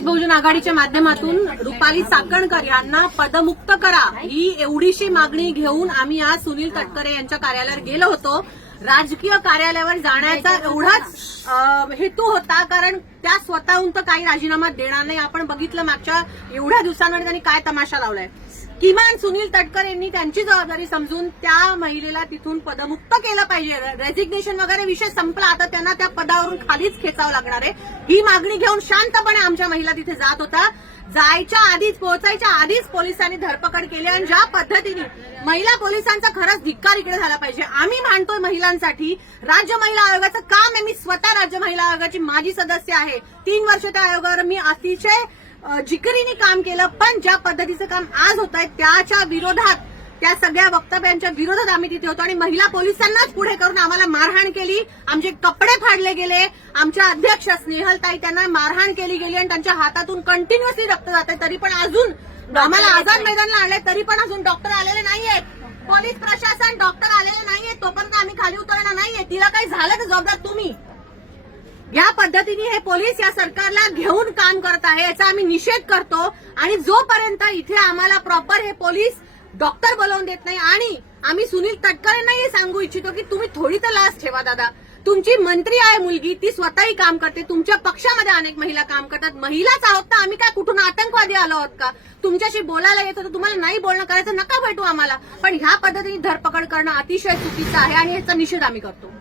वंचित बहुजन आघाडीच्या माध्यमातून रुपाली चाकणकर यांना पदमुक्त करा ही एवढीशी मागणी घेऊन आम्ही आज सुनील तटकरे यांच्या कार्यालयावर गेलो होतो. राजकीय कार्यालयावर जाण्याचा एवढाच हेतू होता, कारण त्या स्वतःहून तर काही राजीनामा देणार नाही. आपण बघितलं मागच्या एवढ्या दिवसांमध्ये त्यांनी काय तमाशा लावलाय. किमान सुनील तटकरे यांनी त्यांची जबाबदारी समजून त्या महिलेला तिथून पदमुक्त केलं पाहिजे. रेझिग्नेशन वगैरे विषय संपला, आता त्यांना त्या पदावरून खालीच खेचावं लागणार आहे. ही मागणी घेऊन शांतपणे आमच्या महिला तिथे जात होता. जायच्या आधीच, पोहोचायच्या आधीच पोलिसांनी धरपकड केली आणि ज्या पद्धतीने महिला पोलिसांचा खरंच धिक्कार इकडे झाला पाहिजे. आम्ही मानतोय महिलांसाठी. राज्य महिला आयोगाचं काम आहे. मी स्वतः राज्य महिला आयोगाची माजी सदस्य आहे. 3 वर्ष त्या आयोगावर मी अतिशय जिकरीने काम केलं, पण ज्या पद्धतीचं काम आज होत आहे त्याच्या विरोधात, त्या सगळ्या वक्तव्यांच्या विरोधात आम्ही तिथे होतो आणि महिला पोलिसांनाच पुढे करून आम्हाला मारहाण केली. आमचे कपडे फाडले गेले. आमच्या अध्यक्ष स्नेहलताई त्यांना मारहाण केली गेली आणि त्यांच्या हातातून कंटिन्युअसली रक्त जात आहे. तरी पण अजून आम्हाला आझाद मैदानला आणले, तरी पण अजून डॉक्टर आलेले नाहीयेत. पोलीस प्रशासन, डॉक्टर आलेले नाहीये. तोपर्यंत आम्ही खाली उतरणार नाहीये. तिला काही झालं तर जबाबदार तुम्ही. या पद्धतीने हे पोलीस या सरकारला घेऊन काम करत आहे, याचा आम्ही निषेध करतो. आणि जोपर्यंत इथे आम्हाला प्रॉपर हे पोलीस डॉक्टर बोलवून देत नाही, आणि आम्ही सुनील तटकरेंनाही सांगू इच्छितो की तुम्ही थोडी तर लाज ठेवा दादा. तुमची मंत्री आहे मुलगी, ती स्वतःही काम करते. तुमच्या पक्षामध्ये अनेक महिला काम करतात. महिलाच आहोत ना आम्ही, काय कुठून आतंकवादी आलो आहोत का? तुमच्याशी बोलायला येतो तर तुम्हाला नाही बोलणं करायचं, नका भेटू आम्हाला. पण ह्या पद्धतीने धरपकड करणं अतिशय चुकीचं आहे आणि याचा निषेध आम्ही करतो.